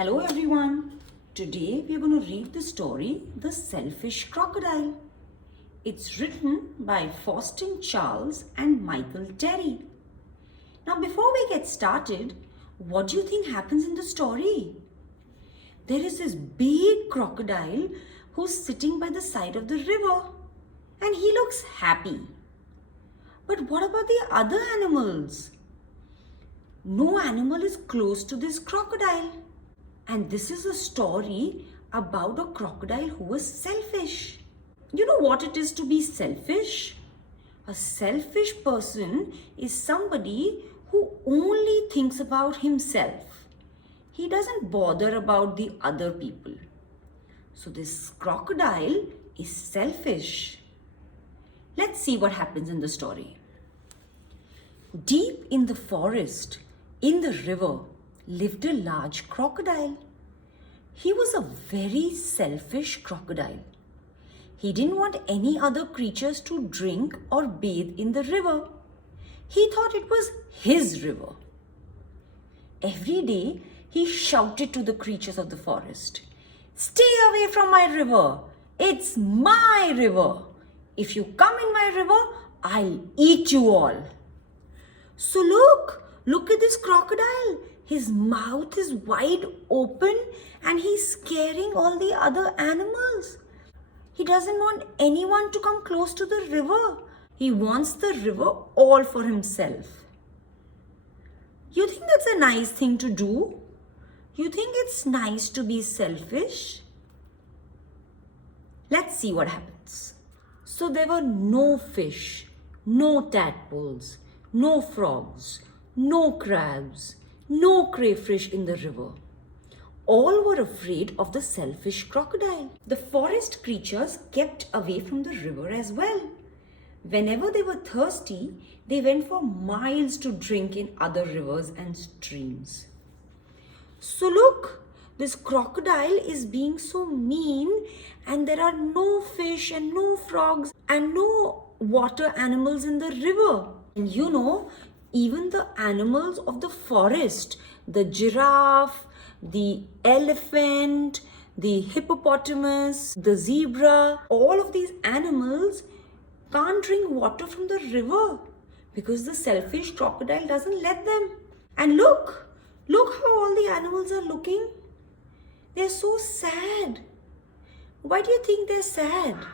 Hello everyone. Today we are going to read the story The Selfish Crocodile. It's written by Faustin Charles and Michael Terry. Now before we get started, what do you think happens in the story? There is this big crocodile who's sitting by the side of the river and he looks happy. But what about the other animals? No animal is close to this crocodile. And this is a story about a crocodile who was selfish. You know what it is to be selfish? A selfish person is somebody who only thinks about himself. He doesn't bother about the other people. So this crocodile is selfish. Let's see what happens in the story. Deep in the forest, in the river, lived a large crocodile. He was a very selfish crocodile. He didn't want any other creatures to drink or bathe in the river. He thought it was his river. Every day, he shouted to the creatures of the forest, "Stay away from my river. It's my river. If you come in my river, I'll eat you all." So look at this crocodile. His mouth is wide open and he's scaring all the other animals. He doesn't want anyone to come close to the river. He wants the river all for himself. You think that's a nice thing to do? You think it's nice to be selfish? Let's see what happens. So there were no fish, no tadpoles, no frogs, no crabs, no crayfish in the river. All were afraid of the selfish crocodile. The forest creatures kept away from the river as well. Whenever they were thirsty, they went for miles to drink in other rivers and streams. So look, this crocodile is being so mean and there are no fish and no frogs and no water animals in the river. And you know, even the animals of the forest, the giraffe, the elephant, the hippopotamus, the zebra, all of these animals can't drink water from the river because the selfish crocodile doesn't let them. And look how all the animals are looking. They're so sad. Why do you think they're sad?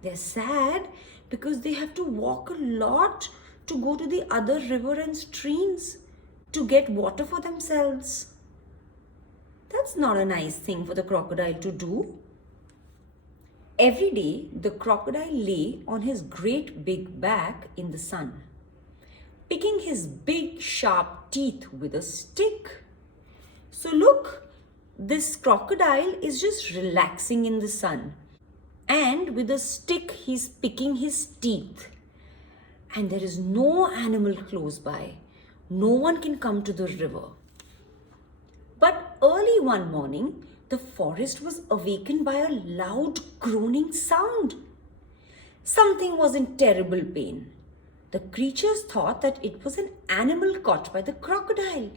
They're sad because they have to walk a lot to go to the other river and streams to get water for themselves. That's not a nice thing for the crocodile to do. Every day, the crocodile lay on his great big back in the sun, picking his big sharp teeth with a stick. So look, this crocodile is just relaxing in the sun. And with a stick, he's picking his teeth. And there is no animal close by. No one can come to the river. But early one morning, the forest was awakened by a loud groaning sound. Something was in terrible pain. The creatures thought that it was an animal caught by the crocodile.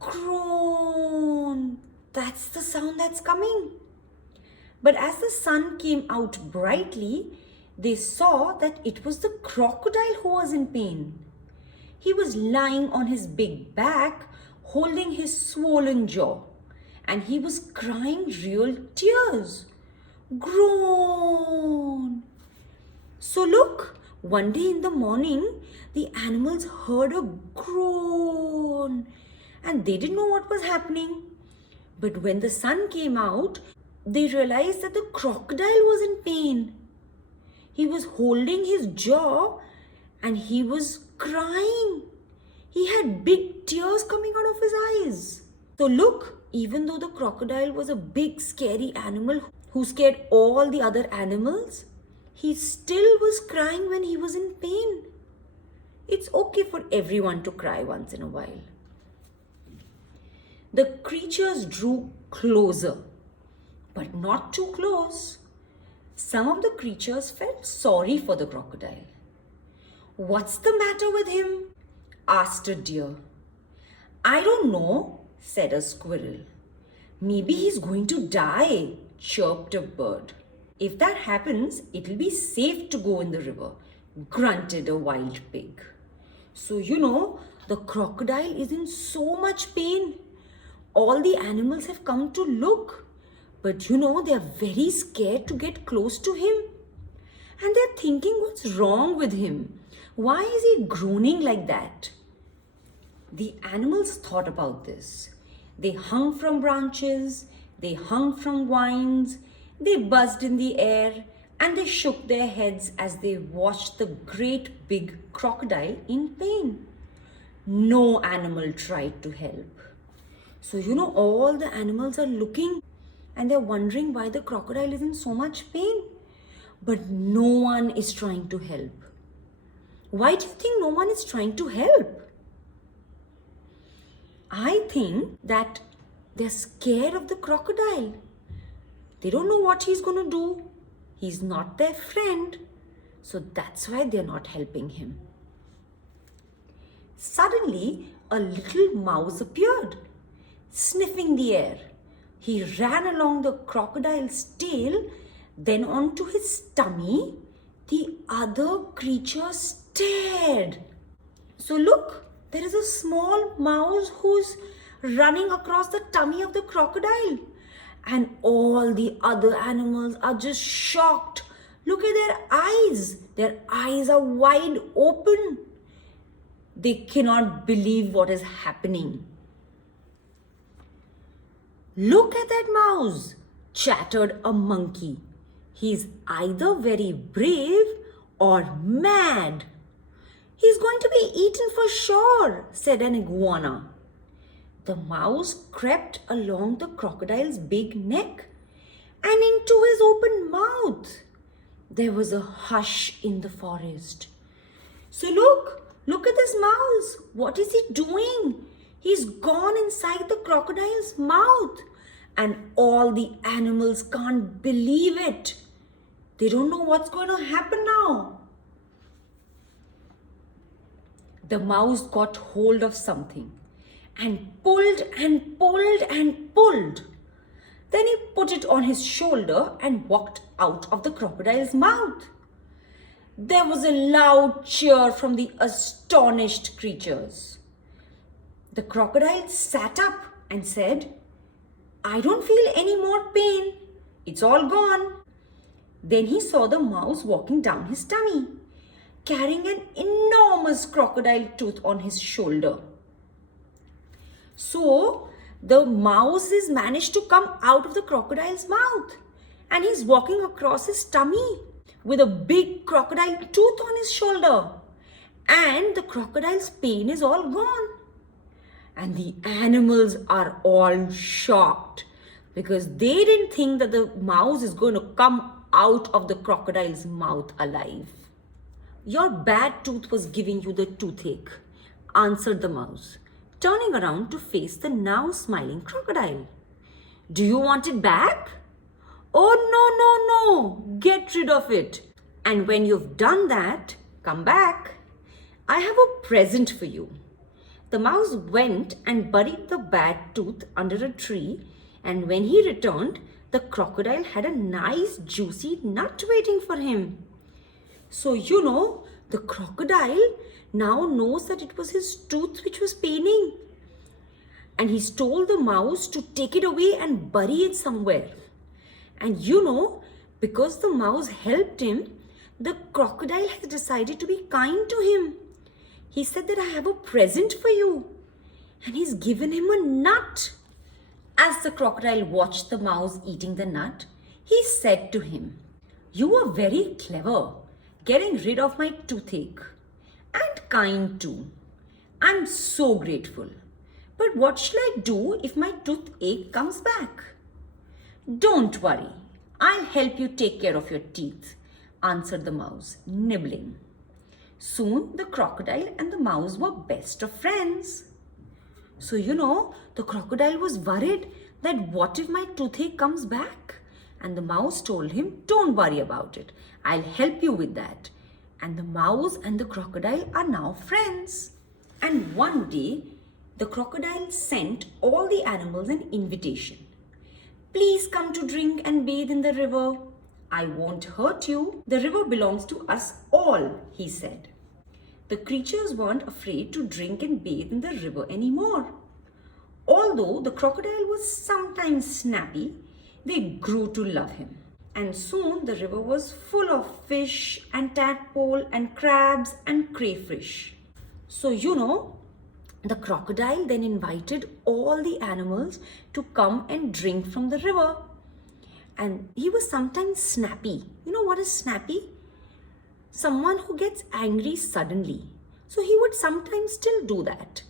Groan! That's the sound that's coming. But as the sun came out brightly, they saw that it was the crocodile who was in pain. He was lying on his big back, holding his swollen jaw, and he was crying real tears. Groan! So look, one day in the morning, the animals heard a groan, and they didn't know what was happening. But when the sun came out, they realized that the crocodile was in pain. He was holding his jaw and he was crying. He had big tears coming out of his eyes. So look, even though the crocodile was a big scary animal who scared all the other animals, he still was crying when he was in pain. It's okay for everyone to cry once in a while. The creatures drew closer, but not too close. Some of the creatures felt sorry for the crocodile. "What's the matter with him?" asked a deer. "I don't know," said a squirrel. Maybe he's going to die, chirped a bird. If that happens, it'll be safe to go in the river, grunted a wild pig. So, the crocodile is in so much pain. All the animals have come to look, but they are very scared to get close to him. And they're thinking, what's wrong with him? Why is he groaning like that? The animals thought about this. They hung from branches, they hung from vines, they buzzed in the air, and they shook their heads as they watched the great big crocodile in pain. No animal tried to help. So, all the animals are looking and they're wondering why the crocodile is in so much pain. But no one is trying to help. Why do you think no one is trying to help? I think that they're scared of the crocodile. They don't know what he's going to do. He's not their friend. So that's why they're not helping him. Suddenly, a little mouse appeared, sniffing the air. He ran along the crocodile's tail, then onto his tummy. The other creature stared. So look, there is a small mouse who's running across the tummy of the crocodile. And all the other animals are just shocked. Look at their eyes. Their eyes are wide open. They cannot believe what is happening. Look at that mouse, chattered a monkey. He's either very brave or mad. He's going to be eaten for sure, said an iguana. The mouse crept along the crocodile's big neck and into his open mouth. There was a hush in the forest. So look at this mouse. What is he doing? He's gone inside the crocodile's mouth. And all the animals can't believe it. They don't know what's going to happen now. The mouse got hold of something and pulled and pulled and pulled. Then he put it on his shoulder and walked out of the crocodile's mouth. There was a loud cheer from the astonished creatures. The crocodile sat up and said, I don't feel any more pain. It's all gone. Then he saw the mouse walking down his tummy, carrying an enormous crocodile tooth on his shoulder. So the mouse has managed to come out of the crocodile's mouth and he's walking across his tummy with a big crocodile tooth on his shoulder. And the crocodile's pain is all gone. And the animals are all shocked because they didn't think that the mouse is going to come out of the crocodile's mouth alive. Your bad tooth was giving you the toothache, answered the mouse, turning around to face the now smiling crocodile. Do you want it back? Oh, no, get rid of it. And when you've done that, come back. I have a present for you. The mouse went and buried the bad tooth under a tree, and when he returned, the crocodile had a nice juicy nut waiting for him. So, the crocodile now knows that it was his tooth which was paining. And he's told the mouse to take it away and bury it somewhere. And because the mouse helped him, the crocodile has decided to be kind to him. He said that I have a present for you. And he's given him a nut. As the crocodile watched the mouse eating the nut, he said to him, You are very clever, getting rid of my toothache. And kind too. I'm so grateful. But what shall I do if my toothache comes back? Don't worry. I'll help you take care of your teeth, answered the mouse, nibbling. Soon the crocodile and the mouse were best of friends. So, the crocodile was worried that what if my toothache comes back? And the mouse told him, don't worry about it. I'll help you with that. And the mouse and the crocodile are now friends. And one day, The crocodile sent all the animals an invitation. Please come to drink and bathe in the river. I won't hurt you. The river belongs to us all, he said. The creatures weren't afraid to drink and bathe in the river anymore. Although the crocodile was sometimes snappy, they grew to love him. And soon the river was full of fish and tadpole and crabs and crayfish. So the crocodile then invited all the animals to come and drink from the river. And he was sometimes snappy. You know what is snappy? Someone who gets angry suddenly. So he would sometimes still do that.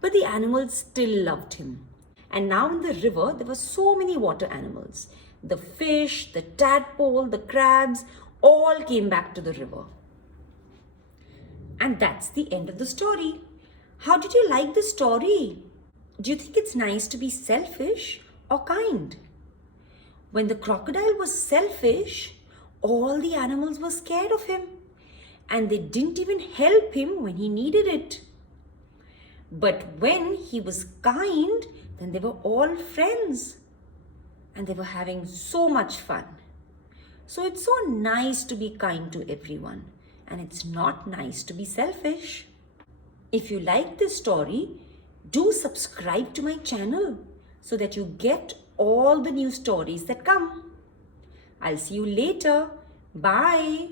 But the animals still loved him. And now in the river, there were so many water animals. The fish, the tadpole, the crabs, all came back to the river. And that's the end of the story. How did you like the story? Do you think it's nice to be selfish or kind? When the crocodile was selfish, all the animals were scared of him. And they didn't even help him when he needed it. But when he was kind, then they were all friends. And they were having so much fun. So it's so nice to be kind to everyone. And it's not nice to be selfish. If you like this story, do subscribe to my channel so that you get all the new stories that come. I'll see you later. Bye.